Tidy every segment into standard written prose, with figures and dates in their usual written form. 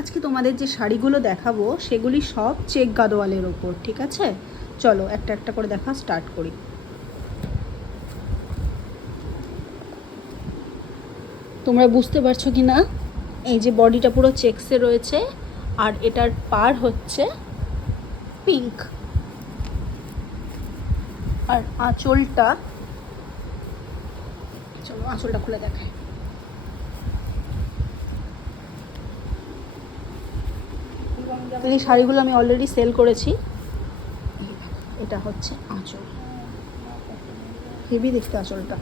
আজকে তোমাদের যে শাড়িগুলো দেখাবো সেগুলি সব চেক গাদোয়ালের ওপর, ঠিক আছে? চলো একটা একটা করে দেখা স্টার্ট করি। তোমরা বুঝতে পারছো কি না, এই যে বডিটা পুরো চেকসে রয়েছে আর এটার পার হচ্ছে পিঙ্ক, আর আঁচলটা, চলো আঁচলটা খুলে দেখায়। এই শাড়িগুলো আমি অলরেডি সেল করেছি। এটা হচ্ছে আঁচল, হেভি দেখতে আঁচলটা।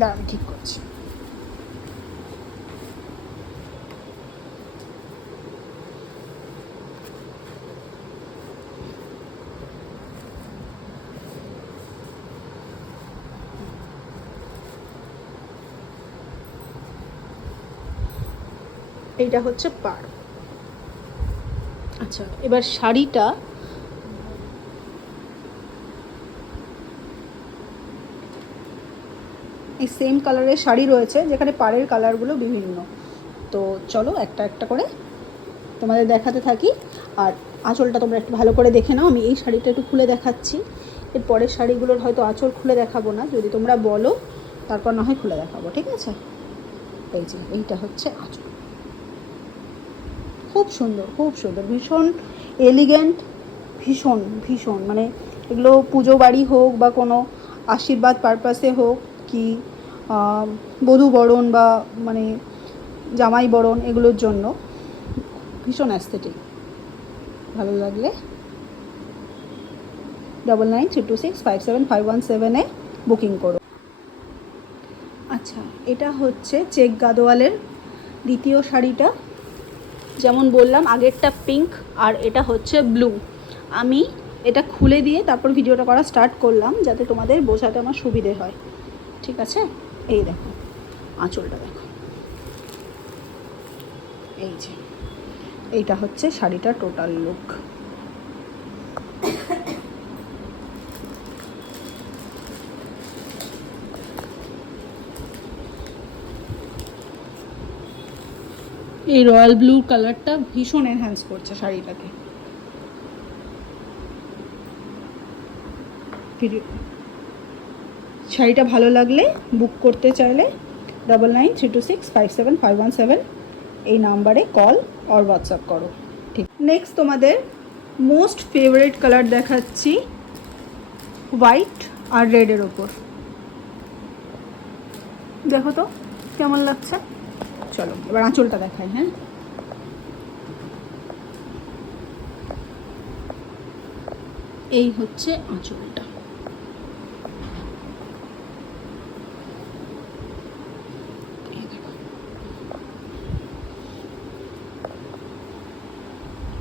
দাঁড়ান ঠিক করছি। এইটা হচ্ছে পার। আচ্ছা, এবার শাড়িটা এই সেম কালারের শাড়ি রয়েছে যেখানে পাড়ের কালারগুলো বিভিন্ন। তো চলো একটা একটা করে তোমাদের দেখাতে থাকি। আর আঁচলটা তোমরা একটু ভালো করে দেখে নাও। আমি এই শাড়িটা একটু খুলে দেখাচ্ছি, এর পরের শাড়িগুলোর হয়তো আঁচল খুলে দেখাবো না, যদি তোমরা বলো তারপর না হয় খুলে দেখাবো, ঠিক আছে? এই যে এইটা হচ্ছে আঁচল, খুব সুন্দর, খুব সুন্দর, ভীষণ এলিগেন্ট, ভীষণ ভীষণ, মানে এগুলো পুজো বাড়ি হোক বা কোনো আশীর্বাদ পারপাসে হোক, কি বধূ বরণ বা মানে জামাই বরণ, এগুলোর জন্য ভীষণ অ্যাস্থেটিক। ভালো লাগলে 9932657517 বুকিং করো। আচ্ছা, এটা হচ্ছে চেক গাদোয়ালের দ্বিতীয় শাড়িটা। যেমন বললাম, আগেরটা পিঙ্ক আর এটা হচ্ছে ব্লু। আমি এটা খুলে দিয়ে তারপর ভিডিওটা করা স্টার্ট করলাম যাতে তোমাদের বোঝাতে আমার সুবিধে হয়, ঠিক আছে? এই দেখো আঁচলটা দেখো, এই যে এইটা হচ্ছে শাড়িটার টোটাল লুক। এই রয়্যাল ব্লু কালারটা ভীষণ এনহ্যান্স করছে শাড়িটাকে। শাড়িটা ভালো লাগলে বুক করতে চাইলে 9932657517 এই নাম্বারে কল আর হোয়াটসঅ্যাপ করো, ঠিক? নেক্সট তোমাদের মোস্ট ফেভারিট কালার দেখাচ্ছি, হোয়াইট আর রেডের ওপর। দেখো তো কেমন লাগছে। চলো এবার আঁচলটা দেখাই। হ্যাঁ, এই হচ্ছে আঁচলটা।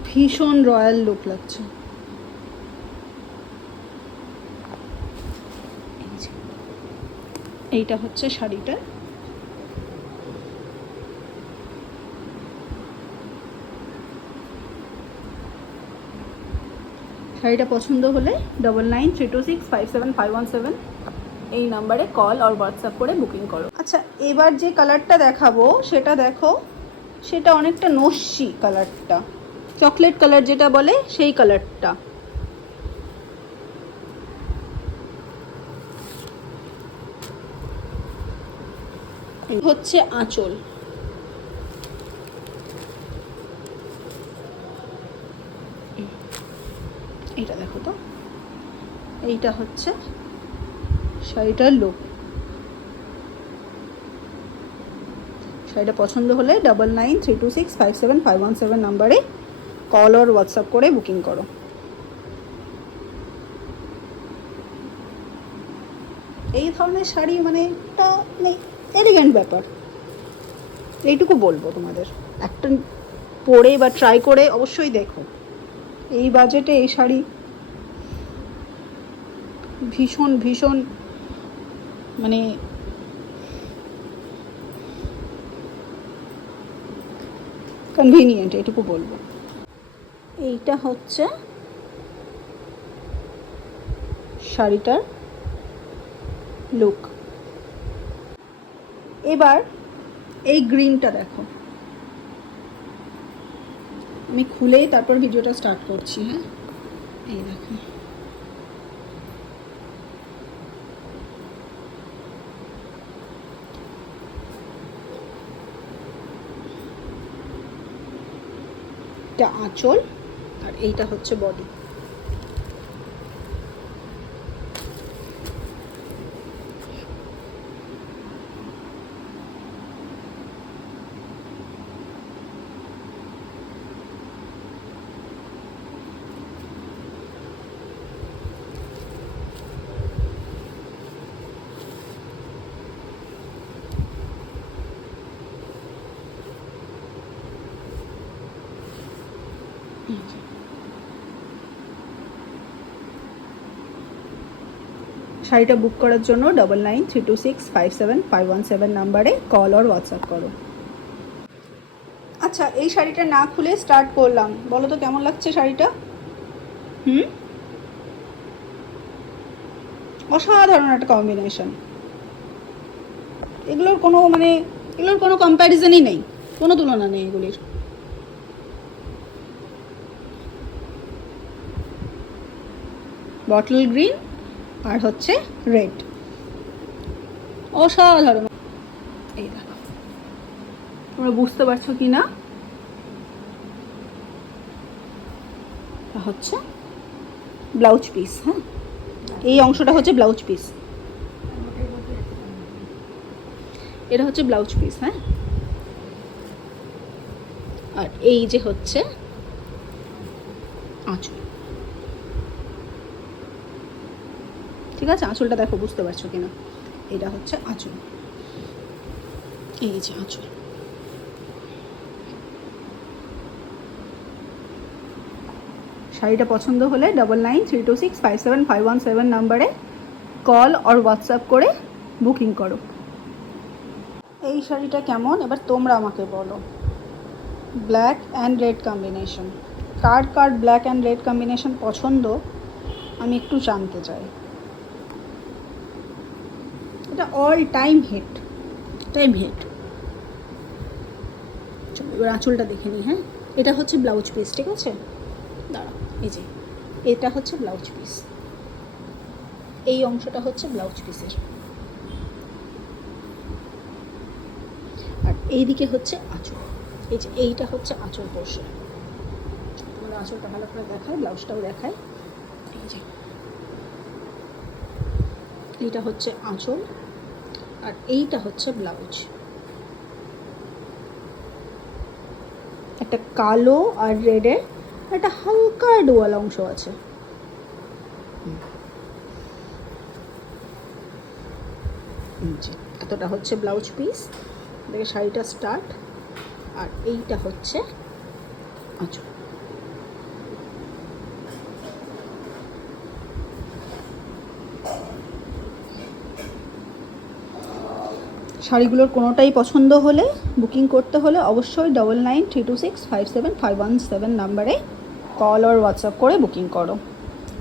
ভীষণ রয়্যাল লুক লাগছে। এইটা হচ্ছে শাড়িটা। শাড়িটা পছন্দ হলে 9932657517 এই নাম্বারে কল আর হোয়াটসঅ্যাপ করে বুকিং করো। আচ্ছা, এবার যে কালারটা দেখাবো সেটা দেখো, সেটা অনেকটা নস্যি কালারটা, চকলেট কালার যেটা বলে সেই কালারটা। হচ্ছে আঁচল, এটা দেখো তো, এইটা হচ্ছে শাড়িটার লুক। শাড়িটা পছন্দ হলে 9932657517 নাম্বারে কল আর হোয়াটসঅ্যাপ করে বুকিং করো। এই ধরনের শাড়ি মানে একটা মানে এলিগেন্ট ব্যাপার, এইটুকু বলবো তোমাদের। একটা পরে বা ট্রাই করে অবশ্যই দেখো। এই বাজেটে এই শাড়ি ভীষণ ভীষণ মানে কনভিনিয়েন্ট, এটুকু বলবো। এইটা হচ্ছে শাড়িটার লুক। এবার এই গ্রিনটা দেখো, আমি খুলেই তারপর ভিডিওটা স্টার্ট করছি। হ্যাঁ, এই দেখো, এটা আঁচল আর এইটা হচ্ছে বডি। শাড়িটা বুক করার জন্য 9932657517 নাম্বারে কল আর হোয়াটসঅ্যাপ করো। আচ্ছা, এই শাড়িটা না খুলে স্টার্ট করলাম, বলো তো কেমন লাগছে শাড়িটা? অসাধারণ একটা কম্বিনেশন। এগুলোর কোনো কম্প্যারিজনই নেই, কোনো তুলনা নেই এগুলির। বটল গ্রিন আর হচ্ছে রেড, অসাধারণ। এই দেখো, তোমরা বুঝতে পারছো কি না? হচ্ছে ব্লাউজ পিস। হ্যাঁ, এই অংশটা হচ্ছে ব্লাউজ পিস, এটা হচ্ছে ব্লাউজ পিস। হ্যাঁ, আর এই যে হচ্ছে আঁচল। ঠিক আছে, আঁচলটা দেখো, বুঝতে পারছো কিনা? এটা হচ্ছে আঁচল, এই যে আঁচল। শাড়িটা পছন্দ হলে 9932657517 নাম্বারে কল আর হোয়াটসঅ্যাপ করে বুকিং করো। এই শাড়িটা কেমন এবার তোমরা আমাকে বলো। Black and red combination, car car black and red combination পছন্দ আমি একটু জানতে চাই। এটা অল টাইম হিট। চলো এবার আঁচলটা দেখে নিই। হ্যাঁ, এটা হচ্ছে ব্লাউজ পিস। ঠিক আছে, দাঁড়া, এই যে এটা হচ্ছে ব্লাউজ পিস, এই অংশটা হচ্ছে ব্লাউজ পিসের, আর এইদিকে হচ্ছে আঁচল। এই যে এইটা হচ্ছে আঁচল পোর্শন। তোমরা আঁচলটা ভালো করে দেখায়, ব্লাউজটাও দেখায়। এই যে এইটা হচ্ছে আঁচল আর এইটা হচ্ছে ব্লাউজ। একটা কালো আর রেডের একটা হালকা ডোয়াল অংশ আছে। এতটা হচ্ছে ব্লাউজ পিস, দেখে শাড়িটা স্টার্ট, আর এইটা হচ্ছে আঁচল। শাড়িগুলোর কোনোটাই পছন্দ হলে বুকিং করতে হলে অবশ্যই 9932657517 নাম্বারে কল আর হোয়াটসঅ্যাপ করে বুকিং করো।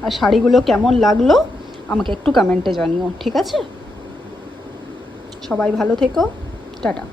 আর শাড়িগুলো কেমন লাগলো আমাকে একটু কমেন্টে জানিও। ঠিক আছে, সবাই ভালো থেকো, টাটা।